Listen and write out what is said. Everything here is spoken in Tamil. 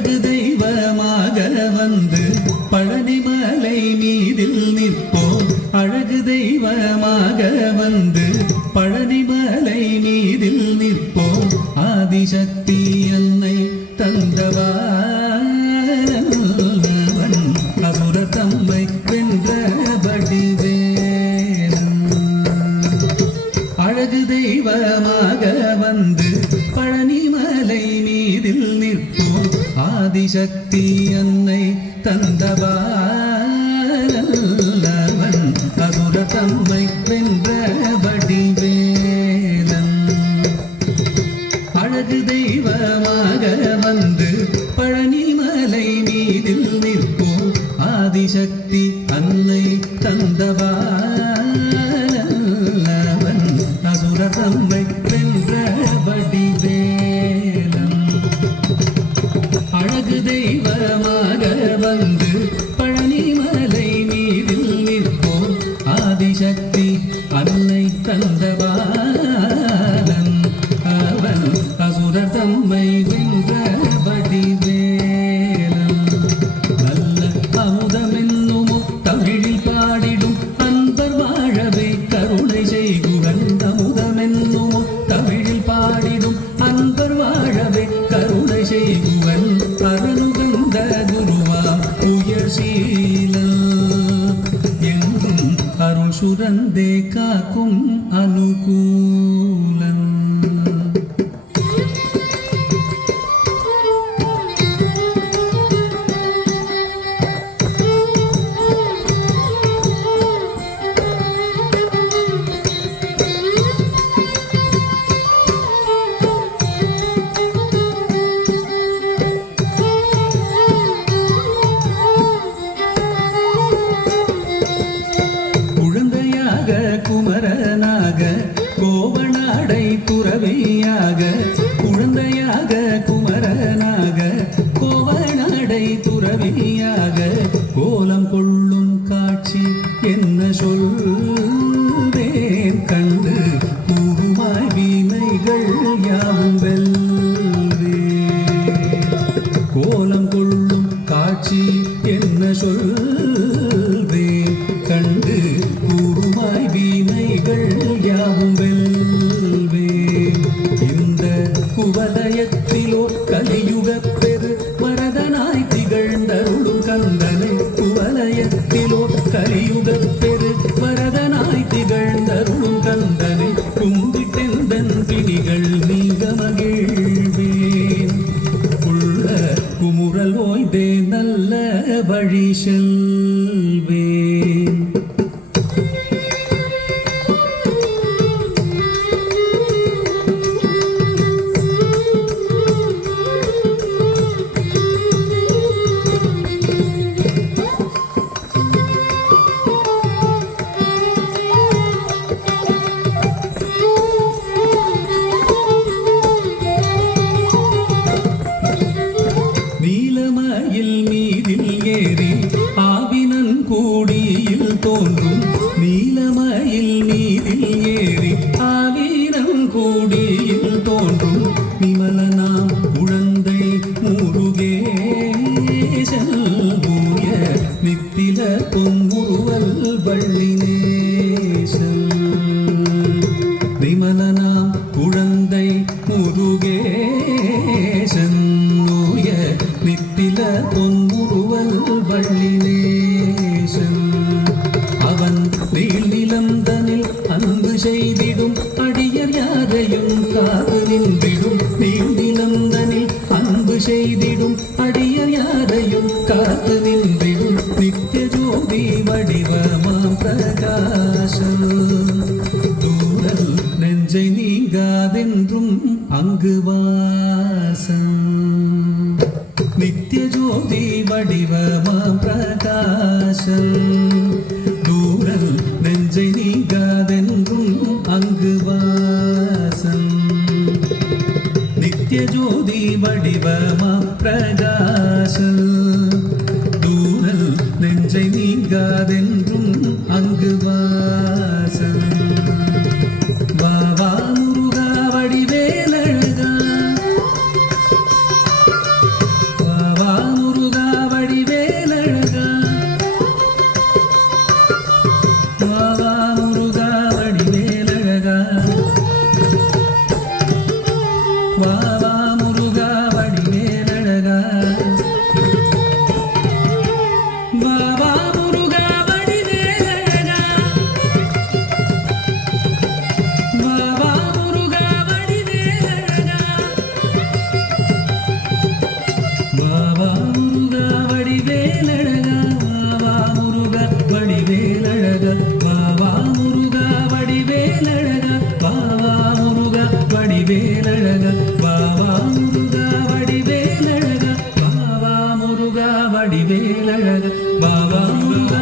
அழகு தெய்வமாக வந்து பழனிமலை மீதில் நிற்போம். அழகு தெய்வமாக வந்து பழனிமலை மீதில் நிற்போம். ஆதிசக்தி அன்னை தந்தவான் அசுர தம்மை வென்ற வடிவேலன். அழகு தெய்வமாக வந்து பழனிமலை மீதில் நிற்போம். ஆதிசக்தி அன்னை தந்தவான் அசுர தம்மை வென்ற வடிவேலன். அழகு தெய்வமாக வந்து பழனிமலை மீதில் நிற்போம். ஆதிசக்தி அன்னை தந்தவான் அசுர தம்மை வென்ற வடிவேலன். அழகு தெய்வமாக வந்து பழனிமலை மீதில் நிற்போம். ஆதிசக்தி அன்னை தந்தவான் அவன் அசுர தம்மை வென்ற வடிவேலன். நல்ல அமுதமென்னுமோ தமிழில் பாடிடும் அன்பர் வாழவே கருணை செய்குகன். அமுதமென்னுமோ தமிழில் பாடிடும் அன்பர் வாழவே கருணை செய்குவன். அருளுகந்த குருவாம் உயர் சீலன் எங்கும் அருள் சுரந்தே காக்கும் அனுகூலன். குமரனாக கோவனாடை துறவியாக குழந்தையாக குமரனாக கோவனாடை துறவியாக கோலம் கொள்ளும் காட்சி என்ன சொல்வேன் கண்டு கூறுமாய் வினைகள் யாவும் வெல்வே. கோலம் கொள்ளும் காட்சி என்ன சொல்வேன் கண்டு கூறுமாய் வினைகள் யாவும் வெல்வே. இந்த குவலயத்திலோ கலியுக பெரு வரதனாய் திகழ்ந்தருளும் கந்தனை. குவலயத்திலோ கலியுக பெரு வரதனாய் திகழ்ந்தருளும் கந்தனை கும்பிட்டெந்தன் பிணிகள் நீங்க மகிழ்வேன். உள்ள குமுறல் ஓய்ந்தே நல்ல வழி செல்வேன். நீலமயில் மீதில் ஏறி ஆவினன் கூடியில் தோன்றும். நீலமயில் மீதில் ஏறி ஆவினன் கூடியில் தோன்றும். நிமலனாம் குழந்தை முருகேசன் பூய நித்தில பொன்முருவல் வள்ளினேசன். நிமலனாம் குழந்தை முருகேசன் நித்தில பொன்முருவல் வள்ளினேசன். அவன் நீள் நிலந்தனில் அன்பு செய்திடும் அடியர் யாரையும் காது நின்றிடும். நீள் நிலந்தனில் அன்பு செய்திடும் அடியர் யாரையும் காத்து நின்றிடும். நித்திய ஜோதி வடிவமாம் பிரகாசம் தூரல் நெஞ்சை நீங்காதென்றும் அங்கு வாசம். நித்திய ஜோதி வடிவமாம் பிரகாசம் தூரல் நெஞ்சை நீங்காதென்றும் அங்கு வாசம். நித்திய ஜோதி வடிவமாம் பிரகாசம் தூரல் நெஞ்சை நீங்காதென்றும் அங்கு வாசம். வாவா முருகா வடிவேலழகா, வாவா முருகா வடிவேலழக பாபா முருகா